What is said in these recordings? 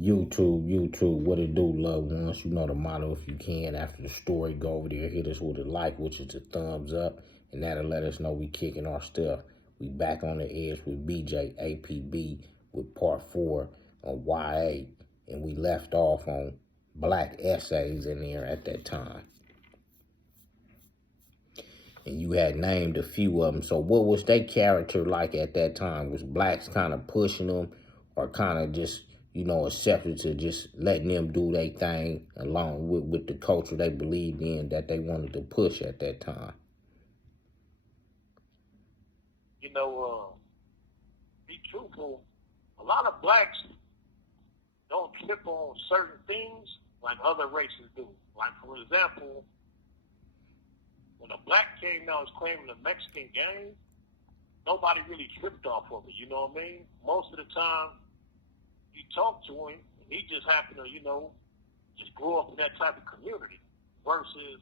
YouTube, what it do, loved ones? You know the motto. If you can, after the story, go over there, hit us with a like, which is a thumbs up, and that'll let us know we kicking our stuff. We back on the edge with BJ, APB, with part 4 on YA, and we left off on black essays in there at that time. And you had named a few of them. So what was their character like at that time? Was blacks kind of pushing them, or kind of just, accepted to just letting them do their thing along with the culture they believed in that they wanted to push at that time? Be truthful, a lot of blacks don't trip on certain things like other races do. Like, for example, when a black came out was claiming the Mexican gang, nobody really tripped off of it, you know what I mean? Most of the time, you talk to him, and he just happened to, just grow up in that type of community. Versus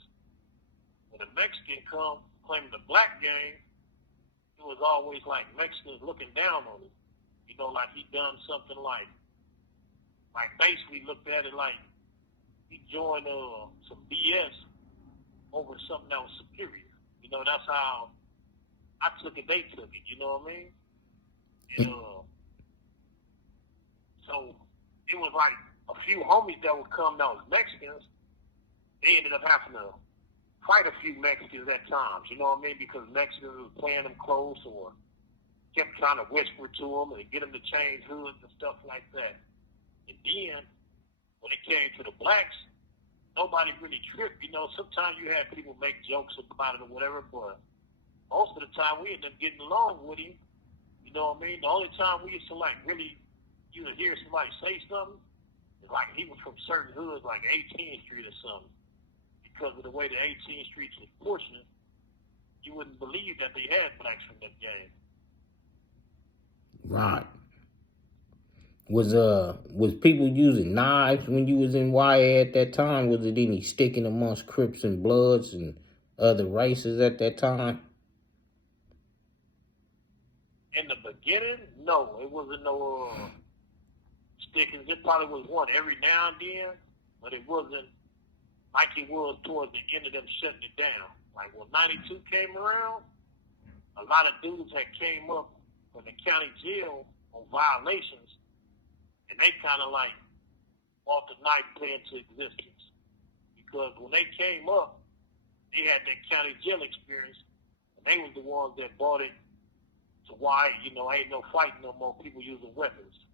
when a Mexican come claiming the black gang, it was always like Mexicans looking down on him. Like he done something like basically looked at it like he joined some BS over something that was superior. That's how I took it, they took it, you know what I mean? And so it was like a few homies that would come that was Mexicans, they ended up having to fight a few Mexicans at times, you know what I mean? Because Mexicans was playing them close or kept trying to whisper to them and get them to change hoods and stuff like that. And then when it came to the blacks, nobody really tripped. Sometimes you had people make jokes about it or whatever, but most of the time we ended up getting along with him. You know what I mean? The only time we used to really, hear somebody say something is like he was from certain hoods like 18th Street or something. Because of the way the 18th Street was portioned, you wouldn't believe that they had blacks from that gang. Right. Was people using knives when you was in YA at that time? Was it any sticking amongst Crips and Bloods and other races at that time? In the beginning, no. It wasn't no stickings. It probably was one every now and then, but it wasn't like it was towards the end of them shutting it down. Like when 92 came around, a lot of dudes had came up from the county jail on violations, and they kind of like brought the knife play into existence. Because when they came up, they had that county jail experience, and they was the ones that brought it to why, ain't no fighting no more, people using weapons.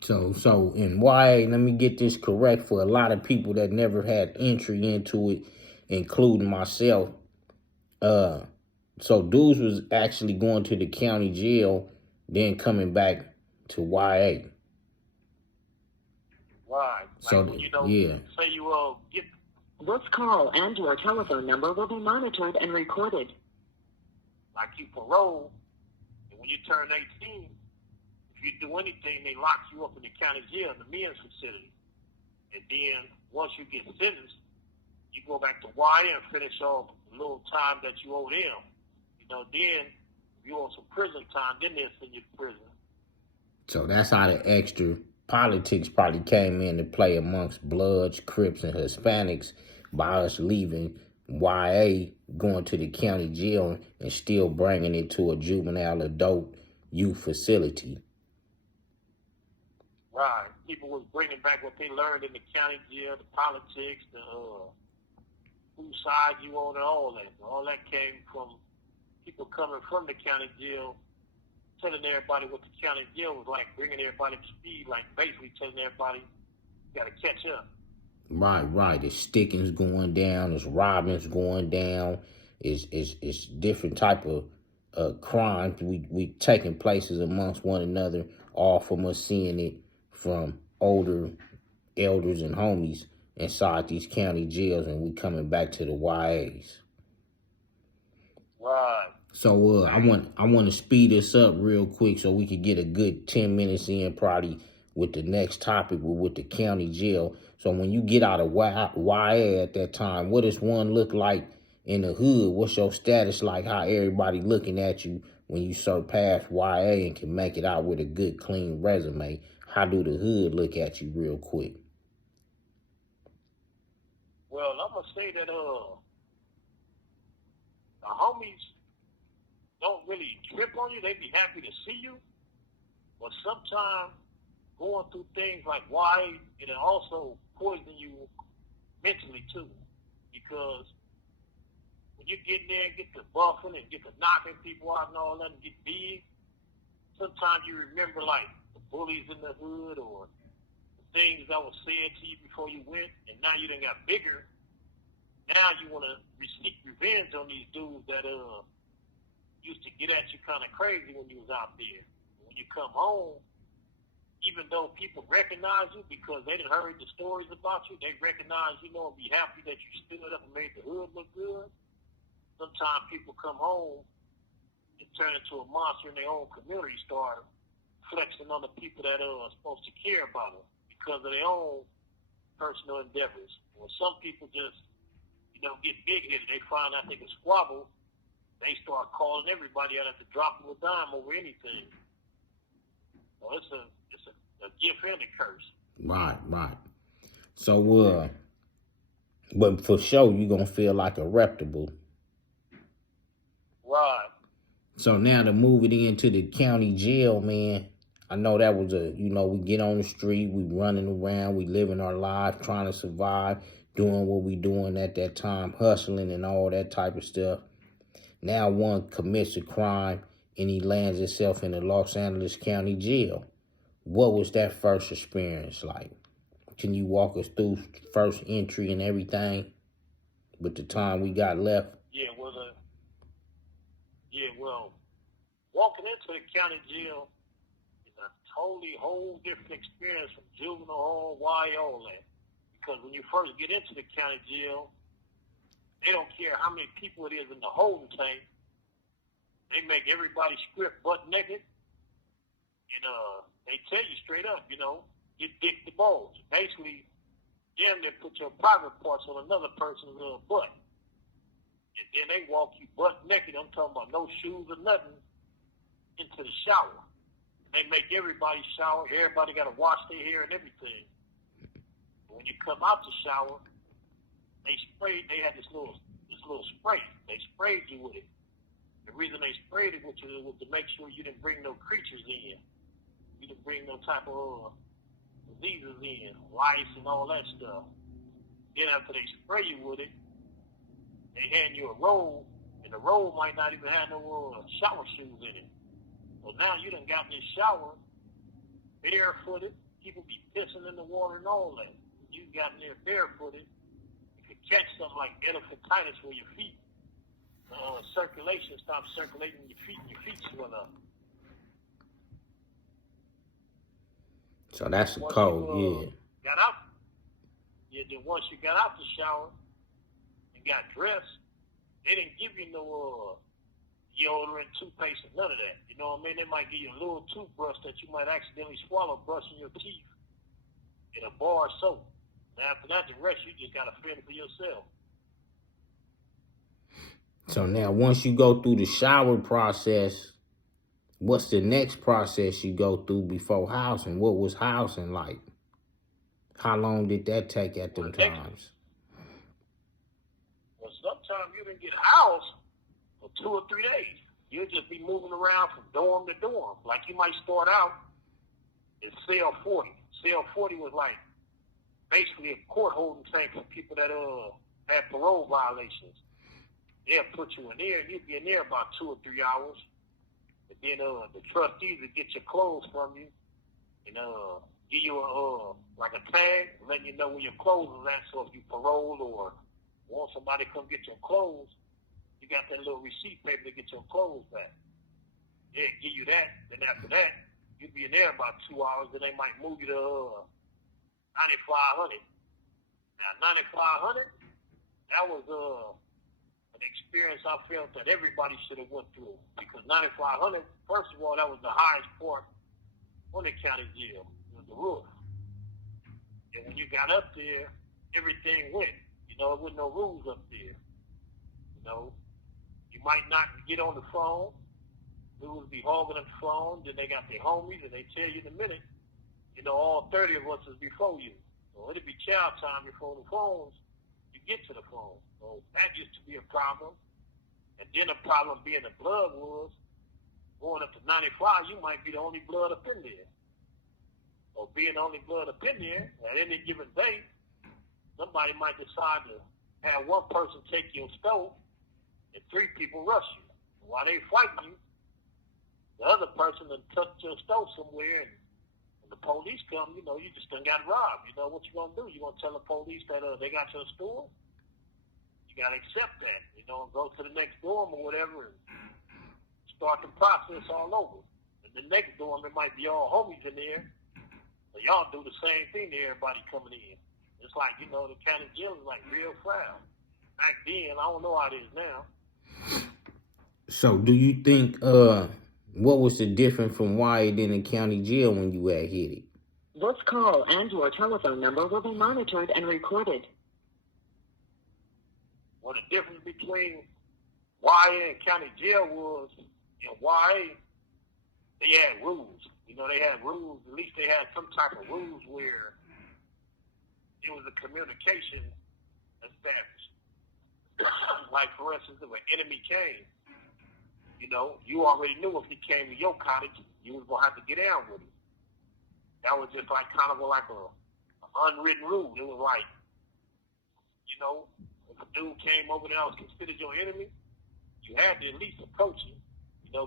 So in YA, let me get this correct for a lot of people that never had entry into it, including myself. So dudes was actually going to the county jail, then coming back to YA. Right. So, yeah. Say you get... This call and your telephone number will be monitored and recorded. Like you parole, and when you turn 18, if you do anything, they lock you up in the county jail, in the men's facility. And then once you get sentenced, you go back to YA and finish off the little time that you owe them. Then if you owe some prison time, then they'll send you to prison. So that's how the extra politics probably came into play amongst Bloods, Crips, and Hispanics by us leaving YA, going to the county jail, and still bringing it to a juvenile adult youth facility. Right. People was bringing back what they learned in the county jail, the politics, the whose side you on, and all that. All that came from people coming from the county jail, telling everybody what the county jail was like, bringing everybody to speed, like basically telling everybody you got to catch up. Right. There's stickings going down, there's robbings going down, it's different type of crimes we taking places amongst one another, all from us seeing it from older elders and homies inside these county jails, and we coming back to the YAs. Right. So I want to speed this up real quick so we could get a good 10 minutes in probably with the next topic with the county jail. So when you get out of YA at that time, what does one look like in the hood? What's your status like? How everybody looking at you when you surpass YA and can make it out with a good, clean resume? How do the hood look at you real quick? Well, I'm gonna say that the homies don't really trip on you. They be happy to see you, but sometimes going through things like why it also poison you mentally too, because when you get in there and get to buffing and get to knocking people out and all that and get big, sometimes you remember like the bullies in the hood or the things that was said to you before you went, and now you done got bigger. Now you want to seek revenge on these dudes that used to get at you kind of crazy when you was out there. When you come home, even though people recognize you because they done heard the stories about you, they recognize you, and be happy that you stood up and made the hood look good. Sometimes people come home and turn into a monster in their own community, start flexing on the people that are supposed to care about them because of their own personal endeavors. When some people just get big-headed, they find out they can squabble, they start calling everybody out at the drop of a dime over anything. So it's a gift and a curse. Right. So, but for sure, you going to feel like a reputable. Right. So now to move it into the county jail, man, I know that was we get on the street, we running around, we living our lives, trying to survive, doing what we doing at that time, hustling and all that type of stuff. Now one commits a crime and he lands himself in the Los Angeles County Jail. What was that first experience like? Can you walk us through first entry and everything with the time we got left? Well, walking into the county jail is a totally whole different experience from juvenile hall, all that. Because when you first get into the county jail, they don't care how many people it is in the holding tank. They make everybody strip butt naked, and they tell you straight up, get dick to balls. Basically, damn near put your private parts on another person's butt. And then they walk you butt naked, I'm talking about no shoes or nothing, into the shower. They make everybody shower. Everybody got to wash their hair and everything. When you come out the shower, they had this little spray. They sprayed you with it. The reason they sprayed it with you was to make sure you didn't bring no creatures in. You didn't bring no type of diseases in, lice and all that stuff. Then after they spray you with it, they hand you a robe, and the robe might not even have no shower shoes in it. So now you done got in this shower, barefooted. People be pissing in the water and all that. You got in there barefooted, you could catch something like elephantitis where your feet, circulation stops circulating in your feet, and your feet swell up. So that's a cold, Got out. Then once you got out the shower and got dressed, they didn't give you no deodorant, toothpaste, and none of that. You know what I mean? They might give you a little toothbrush that you might accidentally swallow, brushing your teeth, and a bar of soap. And after that, the rest you just got to fend for yourself. So now, once you go through the shower process, what's the next process you go through before housing? What was housing like? How long did that take at them times? Well, sometimes you didn't get housed for 2 or 3 days. You'll just be moving around from dorm to dorm. Like you might start out in cell 40. Cell 40 was like basically a court holding tank for people that had parole violations. They'll put you in there, and you'll be in there about 2 or 3 hours. And then the trustees will get your clothes from you and give you like a tag, letting you know where your clothes is at. So if you parole or want somebody to come get your clothes, you got that little receipt paper to get your clothes back. They'll give you that. Then after that, you'll be in there about 2 hours. Then they might move you to 9500. Now 9500, that was an experience I felt that everybody should have went through, because 9500, first of all, that was the highest part on the county jail, was the roof. And when you got up there, everything went. There wasn't no rules up there. You might not get on the phone. Dudes be hogging the phone. Then they got their homies, and they tell you in a minute, all 30 of us is before you. So it'll be child time before the phones, you get to the phone. So that used to be a problem. And then the problem being the blood was, going up to 95, you might be the only blood up in there. Or being the only blood up in there, at any given day, somebody might decide to have one person take your stove and 3 people rush you. While they fighting you, the other person done tucked your stove somewhere, and when the police come, you just done got robbed. What you gonna do? You gonna tell the police that they got your store? You gotta accept that, and go to the next dorm or whatever and start the process all over. And the next dorm, it might be all homies in there. But y'all do the same thing to everybody coming in. It's like, the county jail is like real foul. Back then, I don't know how it is now. So do you think, what was the difference from Wyatt in the county jail when you had hit it? This call and your telephone number will be monitored and recorded. Well, the difference between YA and county jail was, in YA, they had rules. They had rules. At least they had some type of rules where it was a communication established. Like, for instance, if an enemy came, you already knew if he came to your cottage, you was going to have to get down with him. That was just like kind of like an unwritten rule. It was like, if a dude came over there that was considered your enemy, you had to at least approach him,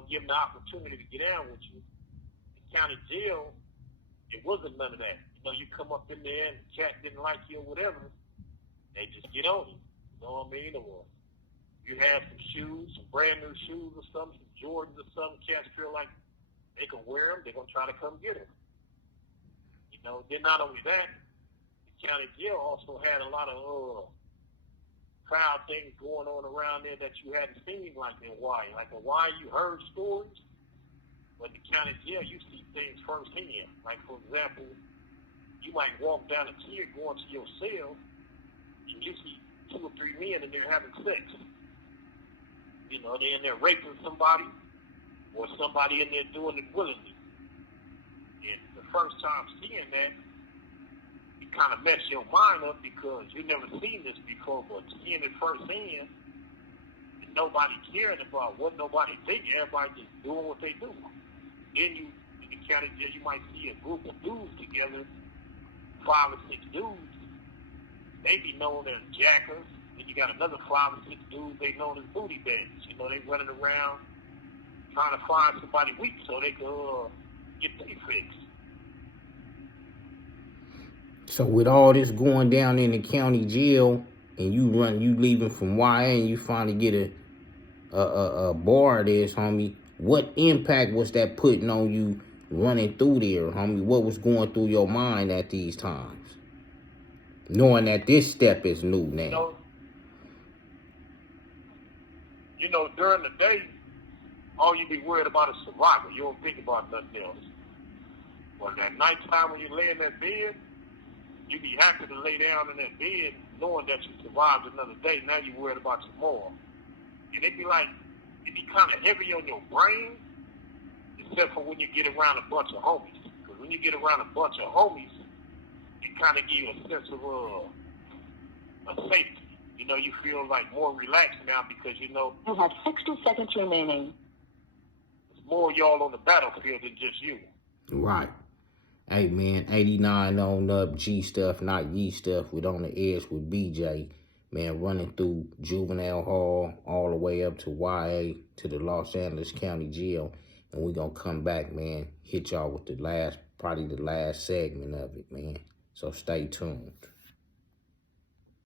give him the opportunity to get down with you. In county jail, it wasn't none of that. You come up in there and the cat didn't like you or whatever, they just get on you. You know what I mean? Or you had some shoes, some brand new shoes or something, some Jordans or something, cats feel like they can wear them, they're going to try to come get them. Then not only that, the county jail also had a lot of crowd things going on around there that you hadn't seen like in Hawaii. Like in Hawaii, you heard stories, but in the county jail, you see things firsthand. Like, for example, you might walk down a tier going to your cell, and you see 2 or 3 men in there having sex. They're in there raping somebody, or somebody in there doing it willingly. And the first time seeing that, it kind of messed your mind up because you never seen this before, but seeing it firsthand, and nobody caring about what nobody think, everybody just doing what they do. Then you, in the county jail, you might see a group of dudes together, 5 or 6 dudes. They be known as jackers. Then you got another 5 or 6 dudes they known as booty bandits. They running around trying to find somebody weak so they can get their fix. So with all this going down in the county jail, and you leaving from YA, and you finally get a bar of this, homie, what impact was that putting on you running through there, homie? What was going through your mind at these times? Knowing that this step is new now. During the day, all you be worried about is survival. You don't think about nothing else. But at nighttime when you lay in that bed, you be happy to lay down in that bed knowing that you survived another day. Now you're worried about tomorrow. And it be kind of heavy on your brain, except for when you get around a bunch of homies. Because when you get around a bunch of homies, it kind of gives you a sense of safety. You feel like more relaxed now because You have 60 seconds remaining. It's more y'all on the battlefield than just you. Right. Hey, man, 89 on up, G stuff, not Ye stuff, with On the Edge with BJ. Man, running through Juvenile Hall all the way up to YA to the Los Angeles County Jail. And we're going to come back, man, hit y'all with probably the last segment of it, man. So stay tuned.